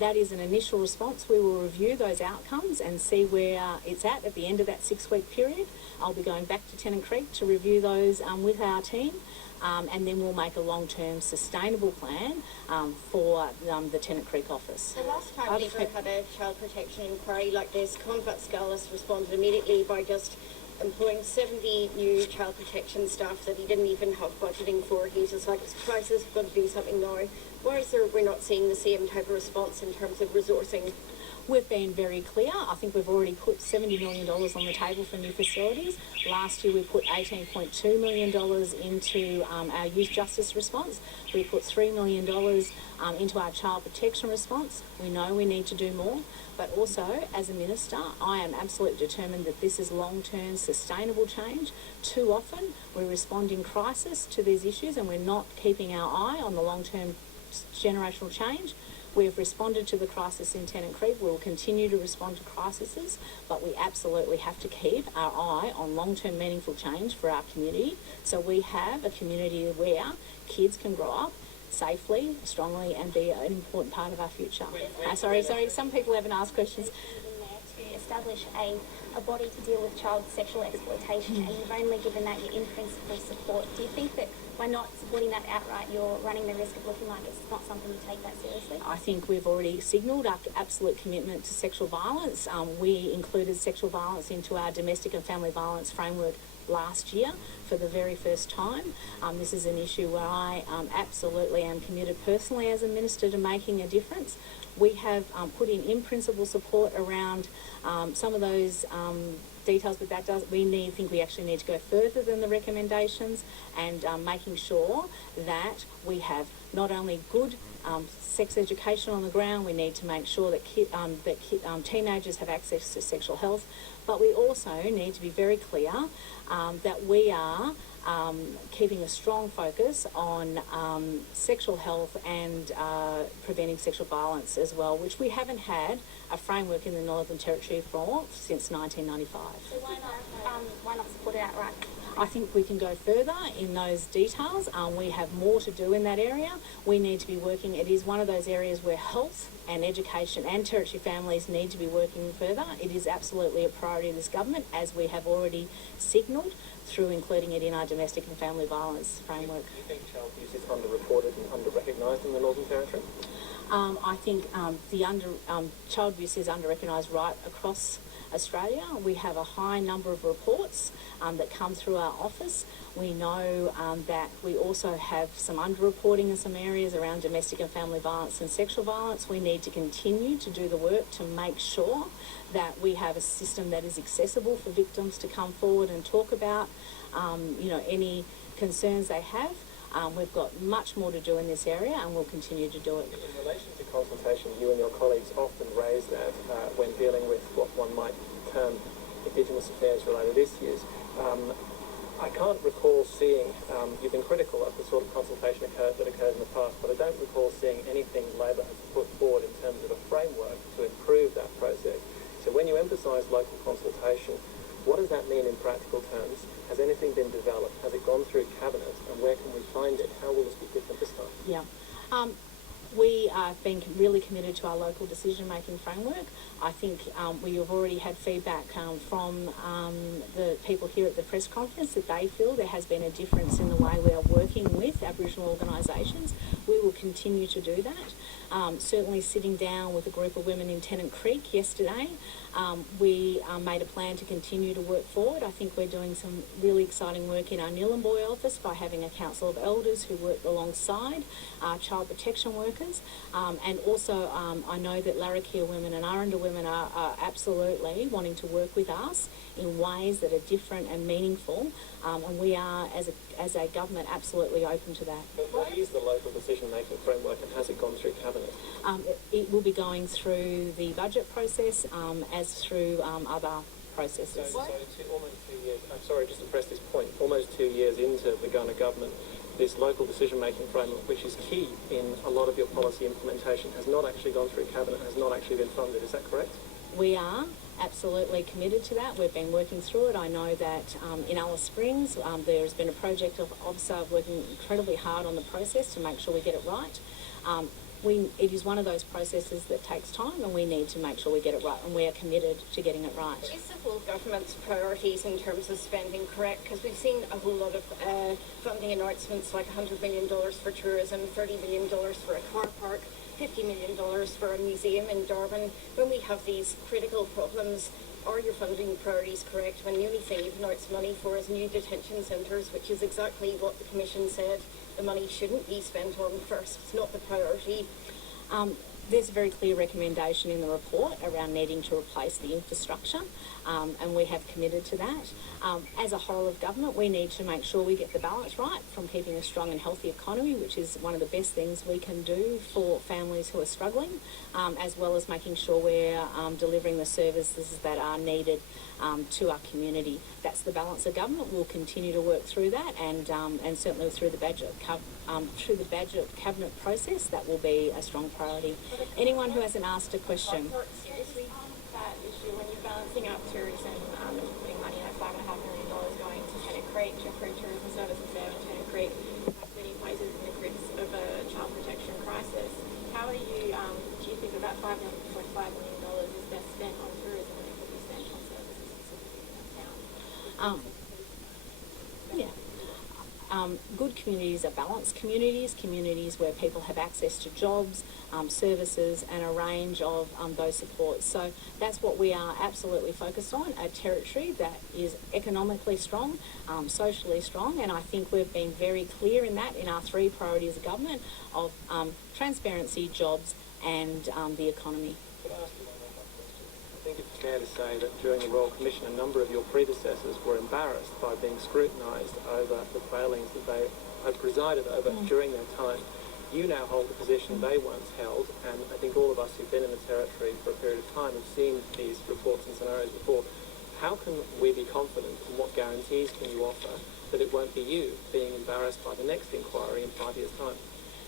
That is an initial response. We will review those outcomes and see where it's at the end of that 6-week period. I'll be going back to Tennant Creek to review those with our team. And then we'll make a long-term sustainable plan for the Tennant Creek office. The last time we had a child protection inquiry like this, Convat Scallis responded immediately by just employing 70 new child protection staff that he didn't even have budgeting for. He was just like, it's a crisis, we've got to do something now. Why is we're not seeing the same type of response in terms of resourcing? We've been very clear. I think we've already put $70 million on the table for new facilities. Last year we put $18.2 million into our youth justice response. We put $3 million into our child protection response. We know we need to do more, but also as a minister, I am absolutely determined that this is long-term sustainable change. Too often we respond in crisis to these issues and we're not keeping our eye on the long-term generational change. We have responded to the crisis in Tennant Creek. We will continue to respond to crises, but we absolutely have to keep our eye on long-term meaningful change for our community, so we have a community where kids can grow up safely, strongly, and be an important part of our future. Sorry, some people haven't asked questions. To establish a body to deal with child sexual exploitation, and you've only given that your in-principle support. Do you think that by not supporting that outright, you're running the risk of looking like it's not something you take that seriously? I think we've already signalled our absolute commitment to sexual violence. We included sexual violence into our domestic and family violence framework last year for the very first time. This is an issue where I absolutely am committed personally as a minister to making a difference. We have put in principle support around some of those details, but that does, we think we actually need to go further than the recommendations, and making sure that we have not only good sex education on the ground, we need to make sure that teenagers have access to sexual health, but we also need to be very clear that we are keeping a strong focus on sexual health and preventing sexual violence as well, which we haven't had a framework in the Northern Territory for since 1995. So why not support it outright? I think we can go further in those details. We have more to do in that area. We need to be working, it is one of those areas where health and education and Territory families need to be working further. It is absolutely a priority of this government, as we have already signalled through including it in our domestic and family violence framework. Do you think child abuse is under-reported and under-recognised in the Northern Territory? I think child abuse is under-recognised right across Australia. We have a high number of reports that come through our office. We know that we also have some underreporting in some areas around domestic and family violence and sexual violence. We need to continue to do the work to make sure that we have a system that is accessible for victims to come forward and talk about any concerns they have. We've got much more to do in this area, and we'll continue to do it. In relation to consultation, you and your colleagues often raise that when dealing with what one might term Indigenous affairs-related issues. I can't recall seeing, you've been critical of the sort of consultation that occurred in the past, but I don't recall seeing anything Labor has put forward in terms of a framework to improve that process. So when you emphasise local consultation, what does that mean in practical terms? Has anything been developed? Has it gone through Cabinet? And where can we find it? How will this be different this time? Yeah. We have been really committed to our local decision-making framework. I think we have already had feedback from the people here at the press conference that they feel there has been a difference in the way we are working with Aboriginal organisations. We will continue to do that. Certainly sitting down with a group of women in Tennant Creek yesterday, we made a plan to continue to work forward. I think we're doing some really exciting work in our Nhulunbuy office by having a council of elders who work alongside child protection workers. And also I know that Larrakia women and Aranda women are absolutely wanting to work with us in ways that are different and meaningful. And we are, as a government, absolutely open to that. But what is the local decision-making framework, and has it gone through Cabinet? It will be going through the budget process as through other processes. So almost 2 years, I'm sorry, just to press this point, almost 2 years into the Gunner government, this local decision-making framework, which is key in a lot of your policy implementation, has not actually gone through Cabinet, has not actually been funded. Is that correct? We are absolutely committed to that. We've been working through it. I know that in Alice Springs there has been a project of officer working incredibly hard on the process to make sure we get it right. It is one of those processes that takes time, and we need to make sure we get it right, and we are committed to getting it right. Is the full government's priorities in terms of spending correct? Because we've seen a whole lot of funding announcements, like $100 million for tourism, $30 million for a car park, $50 million for a museum in Darwin. When we have these critical problems, are your funding priorities correct when the only thing you've announced money for is new detention centres, which is exactly what the Commission said the money shouldn't be spent on first? It's not the priority. There's a very clear recommendation in the report around needing to replace the infrastructure, and we have committed to that. As a whole of government, we need to make sure we get the balance right from keeping a strong and healthy economy, which is one of the best things we can do for families who are struggling, as well as making sure we're delivering the services that are needed to our community. That's the balance of government. We'll continue to work through that, and certainly through the budget cabinet process, that will be a strong priority. Anyone who hasn't asked a question. Seriously, that issue when you're balancing out tourism and putting money like $5.5 million going to Tennant Creek to improve tourism services there in Tennant Creek, like many places in the grips of a child protection crisis. How do you think about $5 million is best spent on tourism and it could be spent on services specifically in town? Good communities are balanced communities where people have access to jobs, services, and a range of those supports. So that's what we are absolutely focused on, a territory that is economically strong, socially strong, and I think we've been very clear in that in our 3 priorities of government of transparency, jobs, and the economy. I think it's fair to say that during the Royal Commission, a number of your predecessors were embarrassed by being scrutinised over the failings that they had presided over during their time. You now hold the position they once held, and I think all of us who've been in the Territory for a period of time have seen these reports and scenarios before. How can we be confident, and what guarantees can you offer that it won't be you being embarrassed by the next inquiry in 5 years' time?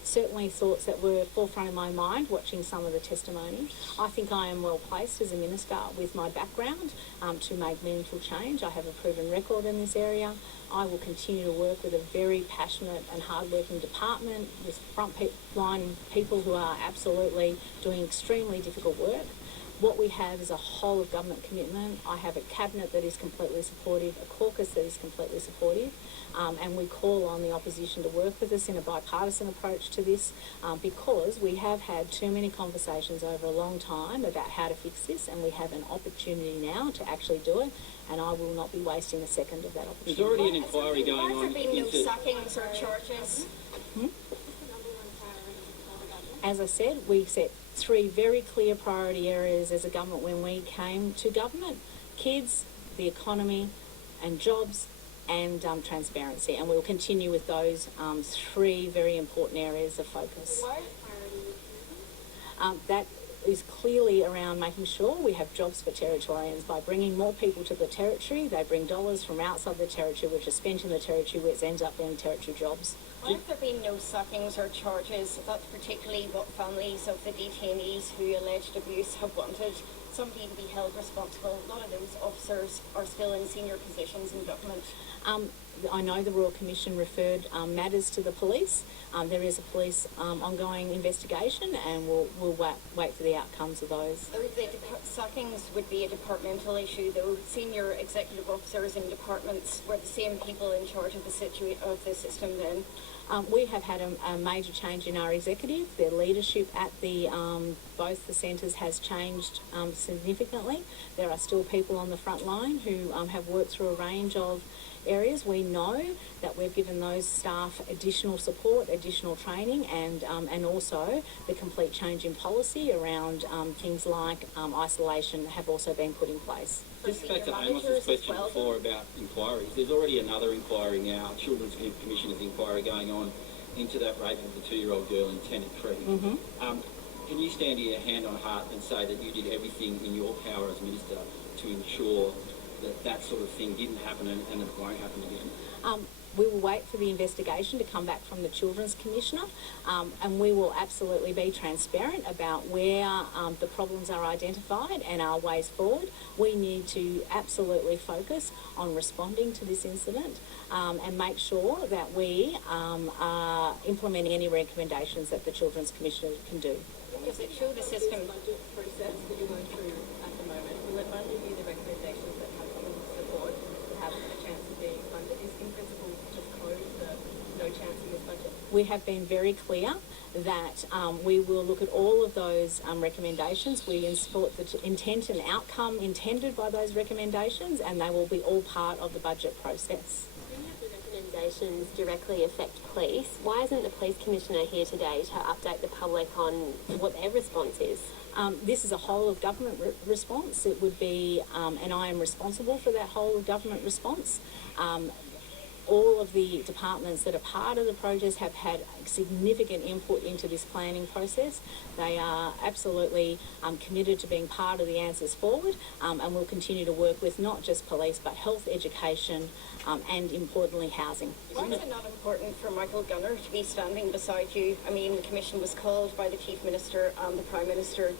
Certainly thoughts that were forefront in my mind watching some of the testimony. I think I am well placed as a minister with my background to make meaningful change. I have a proven record in this area. I will continue to work with a very passionate and hard-working department with front-line people who are absolutely doing extremely difficult work. What we have is a whole of government commitment. I have a cabinet that is completely supportive, a caucus that is completely supportive, and we call on the opposition to work with us in a bipartisan approach to this because we have had too many conversations over a long time about how to fix this, and we have an opportunity now to actually do it, and I will not be wasting a second of that opportunity. There's already an inquiry going on. Has there been no sackings or charges? As I said, we set 3 very clear priority areas as a government when we came to government: kids, the economy, and jobs, and transparency. And we'll continue with those 3 very important areas of focus. That is clearly around making sure we have jobs for Territorians. By bringing more people to the Territory, they bring dollars from outside the Territory, which are spent in the Territory, which ends up being Territory jobs. Why have there been no sackings or charges? That's particularly what families of the detainees who alleged abuse have wanted. Somebody to be held responsible. A lot of those officers are still in senior positions in government. I know the Royal Commission referred matters to the police. There is a police ongoing investigation, and we'll wait for the outcomes of those. The sackings would be a departmental issue, though. Senior executive officers in departments were the same people in charge of the system then. We have had a major change in our executive. Their leadership at both the centres has changed significantly. There are still people on the front line who have worked through a range of areas. We know that we've given those staff additional support, additional training, and also the complete change in policy around things like isolation have also been put in place. Just back to Amos's question before about inquiries. There's already another inquiry now, Children's Commissioner's inquiry going on into that rape of the 2-year-old girl in Tennant Creek. Can you stand here hand on heart and say that you did everything in your power as Minister to ensure that that sort of thing didn't happen and it won't happen again? We will wait for the investigation to come back from the Children's Commissioner, and we will absolutely be transparent about where the problems are identified and our ways forward. We need to absolutely focus on responding to this incident and make sure that we are implementing any recommendations that the Children's Commissioner can do. Does it show the system? Budget process that you're going through at the moment, will it only be the recommendations that have been support have a chance of being funded? Is in principle just code the no chance in this budget? We have been very clear that we will look at all of those recommendations. We support the intent and outcome intended by those recommendations, and they will be all part of the budget process. Recommendations directly affect police. Why isn't the Police Commissioner here today to update the public on what their response is? This is a whole of government response. It would be, and I am responsible for that whole of government response. All of the departments that are part of the project have had significant input into this planning process. They are absolutely committed to being part of the answers forward, and we'll continue to work with not just police but health, education, and importantly housing. Why is it not important for Michael Gunner to be standing beside you? I mean, the Commission was called by the Chief Minister and the Prime Minister.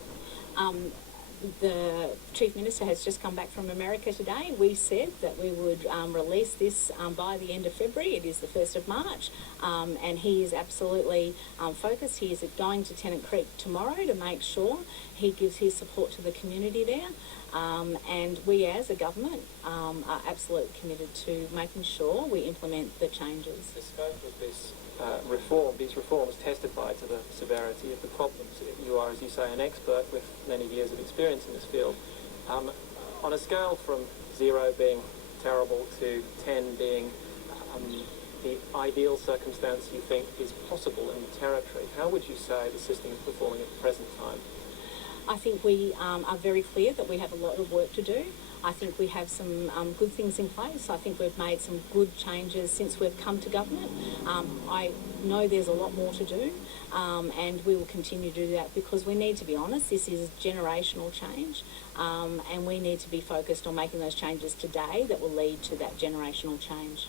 The Chief Minister has just come back from America today. We said that we would release this by the end of February. It is the 1st of March, and he is absolutely focused. He is going to Tennant Creek tomorrow to make sure he gives his support to the community there. And we as a government are absolutely committed to making sure we implement the changes. The scope of this these reforms testify to the severity of the problems. You are, as you say, an expert with many years of experience in this field. On a scale from 0 being terrible to 10 being the ideal circumstance you think is possible in the Territory, how would you say the system is performing at the present time? I think we are very clear that we have a lot of work to do. I think we have some good things in place. I think we've made some good changes since we've come to government. I know there's a lot more to do, and we will continue to do that because we need to be honest, this is generational change, and we need to be focused on making those changes today that will lead to that generational change.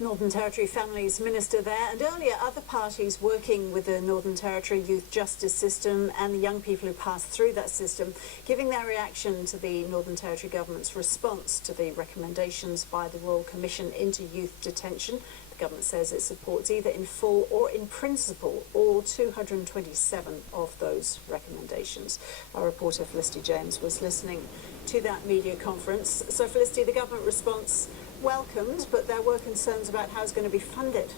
Northern Territory Families Minister there, and earlier other parties working with the Northern Territory youth justice system and the young people who pass through that system giving their reaction to the Northern Territory Government's response to the recommendations by the Royal Commission into youth detention. The government says it supports either in full or in principle all 227 of those recommendations. Our reporter Felicity James was listening to that media conference. So Felicity, the government response welcomed, but there were concerns about how it's going to be funded.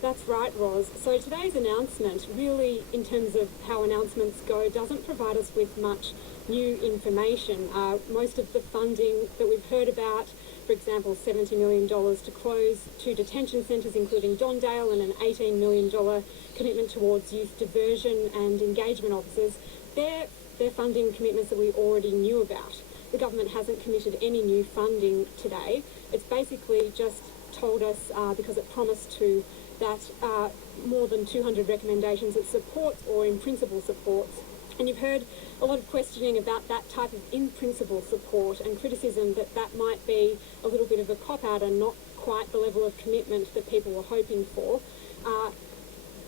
That's right, Roz. So today's announcement, really, in terms of how announcements go, doesn't provide us with much new information. Most of the funding that we've heard about, for example, $70 million to close 2 detention centres, including Dondale, and an $18 million commitment towards youth diversion and engagement officers, they're funding commitments that we already knew about. The government hasn't committed any new funding today. It's basically just told us, because it promised to, that more than 200 recommendations it supports or in principle supports. And you've heard a lot of questioning about that type of in-principle support and criticism that that might be a little bit of a cop-out and not quite the level of commitment that people were hoping for.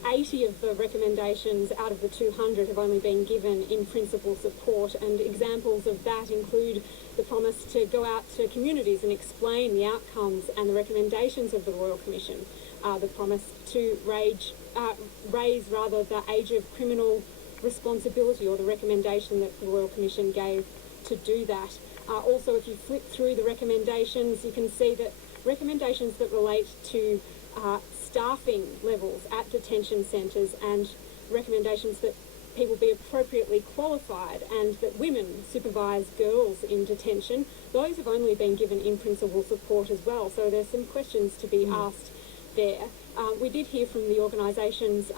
80 of the recommendations out of the 200 have only been given in principle support, and examples of that include the promise to go out to communities and explain the outcomes and the recommendations of the Royal Commission, the promise to raise the age of criminal responsibility, or the recommendation that the Royal Commission gave to do that. Also, if you flip through the recommendations, you can see that recommendations that relate to staffing levels at detention centres and recommendations that people be appropriately qualified and that women supervise girls in detention, those have only been given in principle support as well. So there's some questions to be asked there. We did hear from the organisations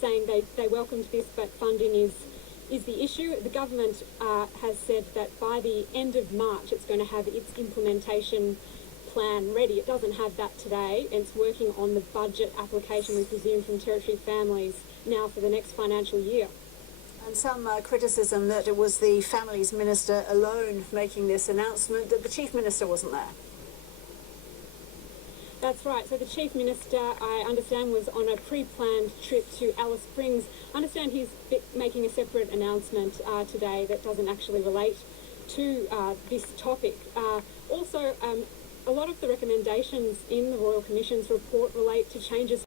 saying they welcomed this, but funding is the issue. The government has said that by the end of March it's going to have its implementation plan ready. It doesn't have that today. It's working on the budget application, we presume, from Territory Families now for the next financial year. And some criticism that it was the Families Minister alone making this announcement, that the Chief Minister wasn't there. That's right. So the Chief Minister, I understand, was on a pre-planned trip to Alice Springs. I understand he's making a separate announcement today that doesn't actually relate to this topic. Also, a lot of the recommendations in the Royal Commission's report relate to changes